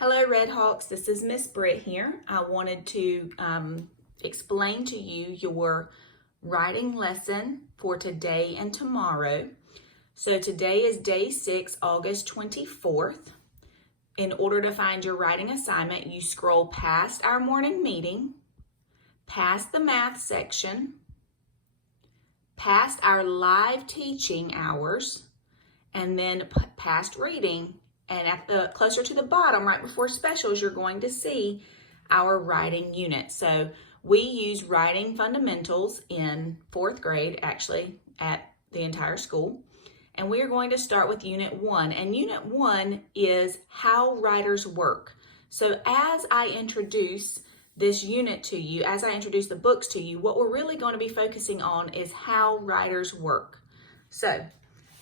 Hello Redhawks, this is Miss Britt here. I wanted to explain to you your writing lesson for today and tomorrow. So today is day 6, August 24th. In order to find your writing assignment, you scroll past our morning meeting, past the math section, past our live teaching hours, and then past reading. And at the closer to the bottom, right before specials, you're going to see our writing unit. So we use writing fundamentals in 4th grade, actually, at the entire school. And we are going to start with Unit 1. And Unit 1 is how writers work. So as I introduce this unit to you, as I introduce the books to you, what we're really going to be focusing on is how writers work. So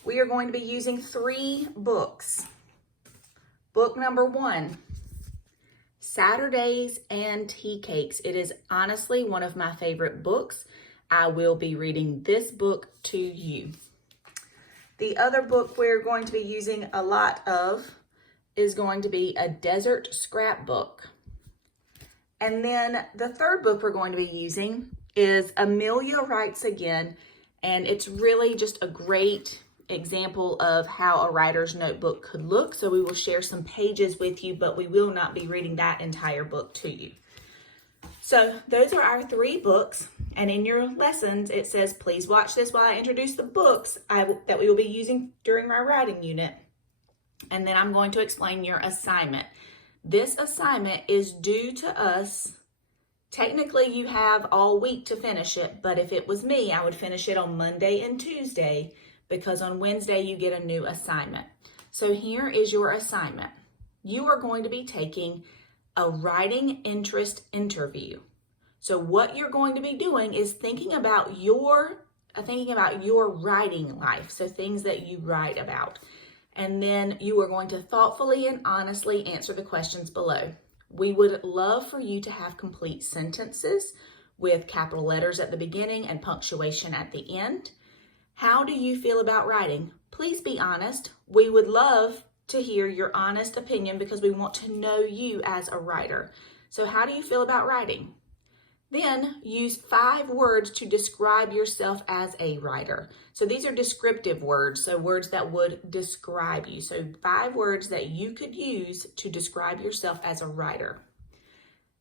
we are going to be using 3 books. Book number 1, Saturdays and Tea Cakes. It is honestly one of my favorite books. I will be reading this book to you. The other book we're going to be using a lot of is going to be A Desert Scrapbook. And then the third book we're going to be using is Amelia Writes Again, and it's really just a great example of how a writer's notebook could look. So we will share some pages with you, but we will not be reading that entire book to you. So those are our 3 books. And in your lessons, it says, please watch this while I introduce the books that we will be using during my writing unit. And then I'm going to explain your assignment. This assignment is due to us. Technically, you have all week to finish it, but if it was me, I would finish it on Monday and Tuesday, because on Wednesday you get a new assignment. So here is your assignment. You are going to be taking a writing interest interview. So what you're going to be doing is thinking about your writing life, so things that you write about. And then you are going to thoughtfully and honestly answer the questions below. We would love for you to have complete sentences with capital letters at the beginning and punctuation at the end. How do you feel about writing? Please be honest. We would love to hear your honest opinion because we want to know you as a writer. So how do you feel about writing? Then use 5 words to describe yourself as a writer. So these are descriptive words, so words that would describe you. So 5 words that you could use to describe yourself as a writer.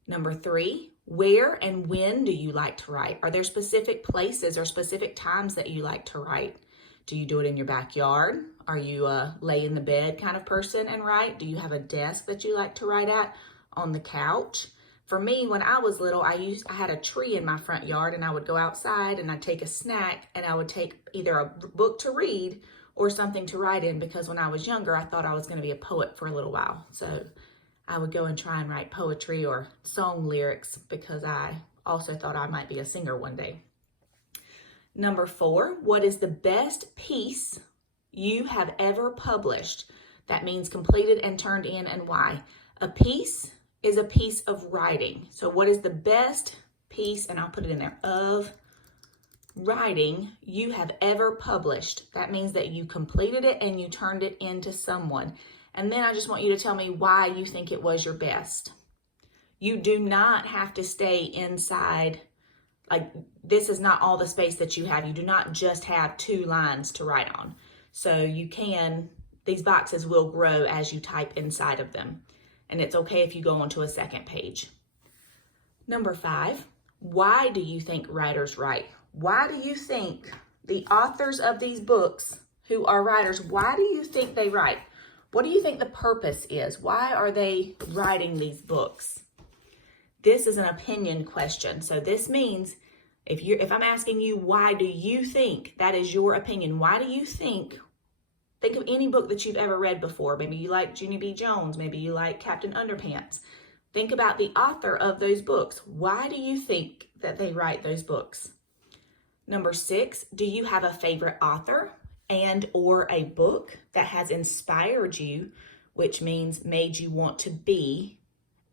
Number 3, where and when do you like to write? Are there specific places or specific times that you like to write? Do you do it in your backyard? Are you a lay in the bed kind of person and write? Do you have a desk that you like to write at? On the couch? For me, when I was little, I had a tree in my front yard, and I would go outside and I'd take a snack and I would take either a book to read or something to write in, because when I was younger, I thought I was going to be a poet for a little while. So I would go and try and write poetry or song lyrics because I also thought I might be a singer one day. Number 4, what is the best piece you have ever published? That means completed and turned in, and why. A piece is a piece of writing. So what is the best piece, and I'll put it in there, of writing you have ever published? That means that you completed it and you turned it into someone. And then I just want you to tell me why you think it was your best. You do not have to stay inside, like this is not all the space that you have. You do not just have 2 lines to write on. So you can, these boxes will grow as you type inside of them. And it's okay if you go onto a second page. Number 5, why do you think writers write? Why do you think the authors of these books who are writers, why do you think they write? What do you think the purpose is? Why are they writing these books? This is an opinion question. So this means if I'm asking you, why do you think, that is your opinion. Why do you think of any book that you've ever read before. Maybe you like Junie B. Jones. Maybe you like Captain Underpants. Think about the author of those books. Why do you think that they write those books? Number 6, do you have a favorite author and or a book that has inspired you, which means made you want to be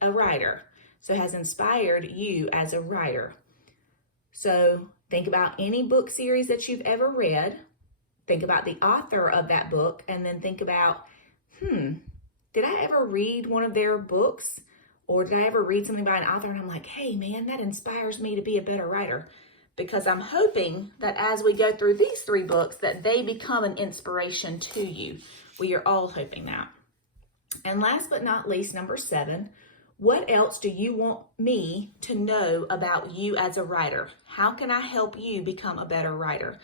a writer? So has inspired you as a writer. So think about any book series that you've ever read. Think about the author of that book, and then think about, did I ever read one of their books? Or did I ever read something by an author and I'm like, hey man, that inspires me to be a better writer? Because I'm hoping that as we go through these 3 books that they become an inspiration to you. We are all hoping that. And last but not least, number 7, what else do you want me to know about you as a writer? How can I help you become a better writer?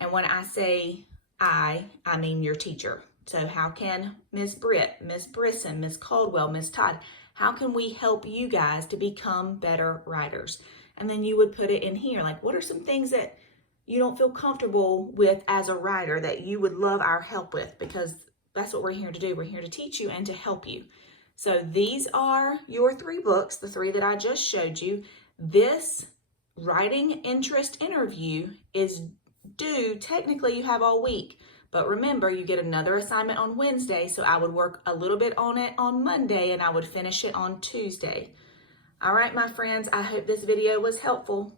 And when I say I mean your teacher. So how can Ms. Britt, Ms. Brisson, Ms. Caldwell, Ms. Todd, how can we help you guys to become better writers? And then you would put it in here, like what are some things that you don't feel comfortable with as a writer that you would love our help with? Because that's what we're here to do. We're here to teach you and to help you. So these are your 3 books, the 3 that I just showed you. This writing interest interview is due, technically you have all week, but remember you get another assignment on Wednesday, so I would work a little bit on it on Monday and I would finish it on Tuesday. All right, my friends, I hope this video was helpful.